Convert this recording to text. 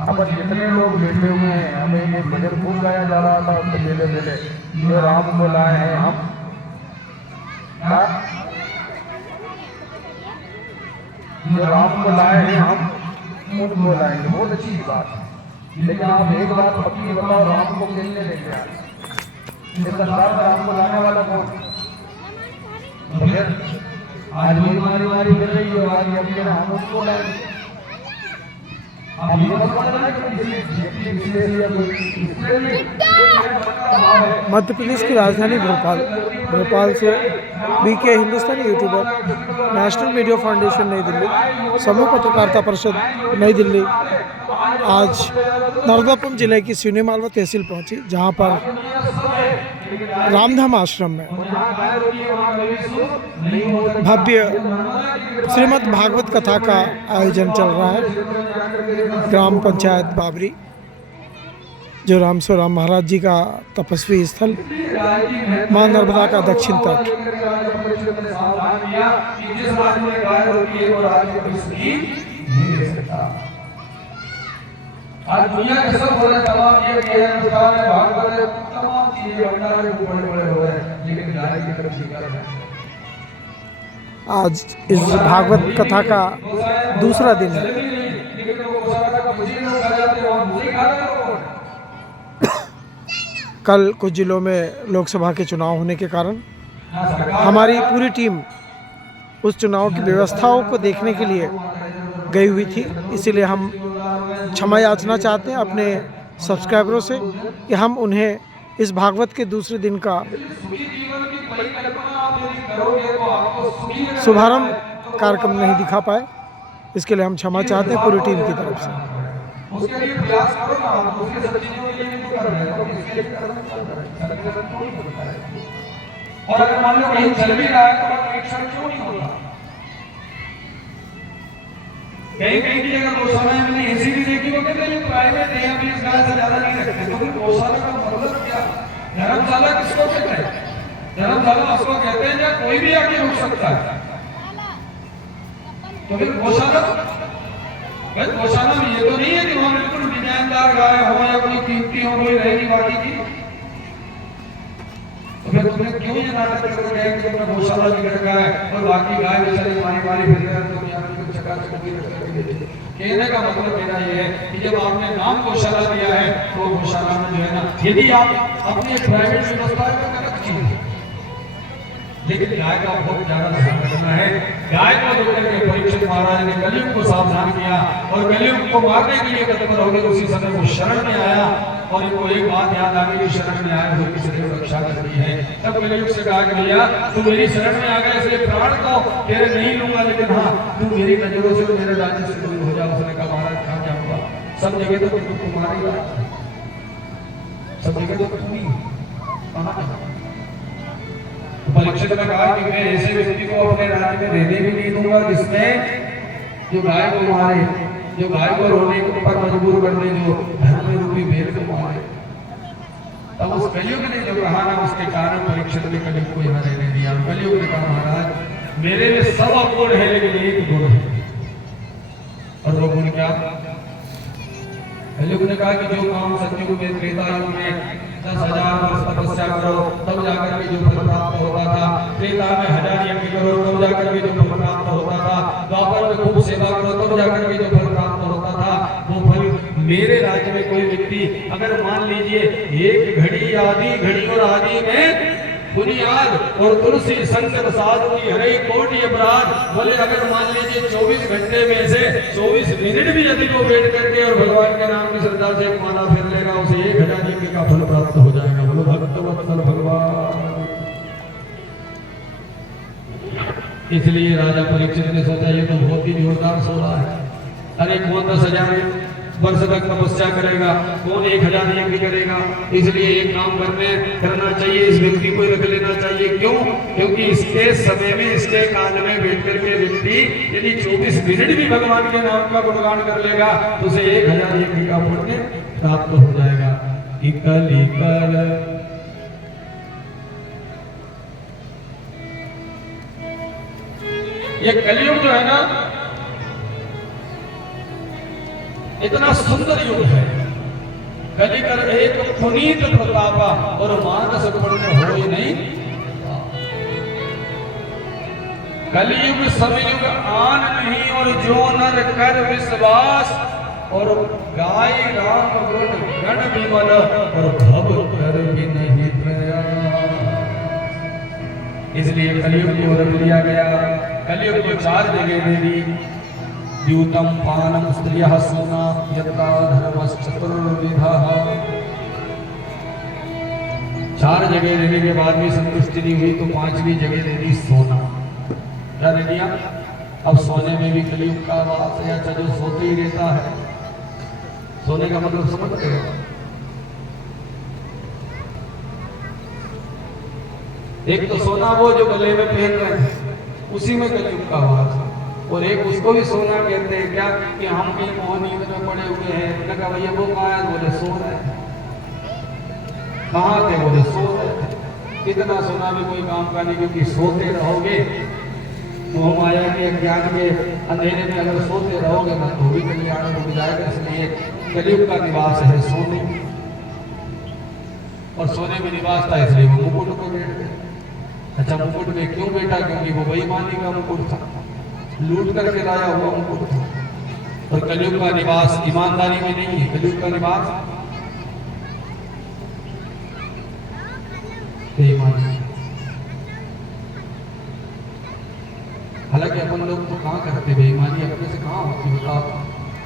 अपन जितने लोग बैठे हुए हैं, हमें ये भजन खूब गाया जा रहा था उससे पहले पहले, ये राम को लाए हैं हम क्या, ये राम को लाए हैं हम उनको लाएंगे, बहुत अच्छी बात है। लेकिन आप एक बात पक्की बताओ, राम को किसने लेके आए? इस संसार में राम को लाने वाला कौन? तो फिर आज भी हमारी हमारी फिर रही है, आज हम कह रहे हम उसको लाएंगे। अब ये मत बोलना कि मध्य प्रदेश की राजधानी भोपाल से बीके हिंदुस्तानी यूट्यूबर, नेशनल मीडिया फाउंडेशन नई दिल्ली, समूह पत्रकारिता परिषद नई दिल्ली आज नर्मदापुरम जिले की सिवनी मालवा तहसील पहुंची, जहां पर रामधाम आश्रम में भव्य श्रीमद् भागवत कथा का आयोजन चल रहा है। ग्राम पंचायत बाबरी, जो रामसो राम महाराज जी का तपस्वी स्थल, मां नर्मदा का दक्षिण तट। आज दुनिया के सब हो रहे, तमाम ये भागवत तमाम चीजें बड़े हो रहे हैं, लेकिन गाय की तरफ शिकार है। आज इस भागवत कथा का दूसरा दिन है। कल कुछ जिलों में लोकसभा के चुनाव होने के कारण हमारी पूरी टीम उस चुनाव की व्यवस्थाओं को देखने के लिए गई हुई थी, इसीलिए हम क्षमा याचना चाहते हैं अपने सब्सक्राइबरों से कि हम उन्हें इस भागवत के दूसरे दिन का शुभारंभ कार्यक्रम नहीं दिखा पाए। इसके लिए हम क्षमा चाहते हैं पूरी टीम की तरफ से। और अगर मान लो कहीं चल भी रहा है तो परीक्षण क्यों नहीं होता? कहीं कहीं की जगह गौशाला में मैंने ऐसी भी देखी, वो कहते हैं प्राइवेट है, अभी इस गाय से ज्यादा नहीं रखते। तो फिर गौशाला का मतलब क्या? धर्मशाला किसको कहते हैं? धर्मशाला उसको कहते हैं जहाँ कोई भी आके रुक सकता है। तो फिर गौशाला, भाई गौशाला में ये तो नहीं है कि वहां बिल्कुल डिजाइनदार गाय हो या कोई कीमती हो, कोई रहेगी बाकी की। तो फिर तुमने क्यों ये नाटक कर रहे हैं कि तुमने गौशाला भी रखा है और बाकी गाय बेचारी मारी फिर रहे हैं, तुम यहाँ पे चकाचक भी रख रहे हैं। कहने का मतलब मेरा ये है कि जब आपने नाम गौशाला दिया है तो गौशाला में जो है ना, यदि आप अपनी प्राइवेट व्यवस्था में अलग चीज है, लेकिन गाय का बहुत ज्यादा ध्यान रखना है। गाय को लेकर के परीक्षित महाराज ने कलयुग को सावधान किया और कलयुग को मारने के लिए तत्पर हो गए। उसी समय वो शरण में आया और इनको एक बात याद आ गई, शरण में आए हुए किसी ने रक्षा करनी है। तब कलयुग से कहा कि भैया तू मेरी शरण में आ गया, इसलिए प्राण को तेरे नहीं लूंगा, लेकिन हाँ तू मेरी नजरों से मेरे राज्य से दूर हो जा। उसने कहा महाराज कहाँ जाऊंगा? सब जगह तो तुमको मारेगा, सब जगह तो तुम ही। परीक्षित ने कहा कि मैं ऐसे व्यक्ति को अपने राज्य में रहने भी नहीं दूंगा जिसमें जो गाय को मारे, जो गाय को रोने पर मजबूर कर दे, जो धर्म रूपी भेद को मारे। तब उस कलयुग ने जो कहा ना, उसके कारण परीक्षित ने कलयुग को यहाँ रहने दिया। कलयुग ने कहा महाराज मेरे में सब अवगुण है लेकिन एक गुण है, और वो गुण क्या? कलयुग ने कहा कि जो काम सत्युग में त्रेता युग में 10,000 वर्ष तपस्या करो तब जाकर के जो फल प्राप्त होता था, त्रेता में 1000 यज्ञ करो तब जाकर के जो फल प्राप्त होता था, द्वापर में खूब सेवा करो तब जाकर के जो फल प्राप्त होता था, वो फल मेरे राज्य में कोई व्यक्ति अगर मान लीजिए एक घड़ी आदि घड़ी और आदि में बुनियाद और तुलसी संगत साधु की हरे कोटि अपराध, बोले अगर मान लीजिए 24 घंटे में से 24 मिनट भी यदि वो बैठ करके और भगवान के नाम की श्रद्धा से एक माला फेर लेगा, उसे 1000 यज्ञ का फल प्राप्त हो जाएगा। बोलो भक्तवत्सल भगवान। इसलिए राजा परीक्षित ने सोचा ये तो बहुत ही जोरदार सोला है। अरे कौन 10,000 वर्ष तक तपस्या करेगा, कौन 1000 यज्ञ करेगा? इसलिए एक काम करना चाहिए, इस व्यक्ति को रख लेना चाहिए। क्यों? क्योंकि इसके समय में, इसके काल में बैठ करके व्यक्ति यदि 24 मिनट भी भगवान के नाम का गुणगान कर लेगा तो उसे 1000 यज्ञ का पुण्य प्राप्त हो जाएगा। इकल ये कलयुग जो है ना, इतना सुंदर युग है। कलिकर एक पुनीत प्रतापा और मानस पुण्य हो ही नहीं। कलयुग समयुग आन नहीं और जो नर कर विश्वास और गाय राम गुण गण विमल और भव कर भी नहीं प्रयास। इसलिए कलयुग को रख दिया गया। कलयुग को 4 जगह दे दी। द्यूतम पानम स्त्रियः सोना यथा धर्मश्चतुर्विधः। 4 जगह देने के बाद भी संतुष्टि नहीं हुई तो 5वीं जगह दे दी सोना। क्या दे दिया? अब सोने में भी कलयुग का वास है। अच्छा, जो सोते ही रहता है, सोने का मतलब समझते हो? एक तो सोना वो जो गले में पहन रहे हैं, उसी में कलयुग का वास है। और एक उसको भी सोना कहते हैं। क्या कि हम भी मोह नींद में पड़े हुए हैं। मैंने कहा भैया वो कहाँ है? बोले सो रहे हैं। कहाँ थे? बोले सो रहे थे। कितना सोना भी कोई काम का नहीं, क्योंकि सोते रहोगे मोह माया के अज्ञान के अंधेरे में अगर सोते रहोगे ना तो भी कल्याण रुक जाएगा। इसलिए कलयुग का निवास है सोने, और सोने में निवास था इसलिए वो मुकुट को बैठ गए। अच्छा, मुकुट में क्यों बैठा? क्योंकि वो बेईमानी का मुकुट था, लूट करके लाया हुआ मुकुट था। और कलयुग का निवास ईमानदारी में नहीं है। कलयुग का निवास बेईमानी। हालांकि अपन लोग तो कहाँ करते बेईमानी, अपने से कहाँ होती बताओ?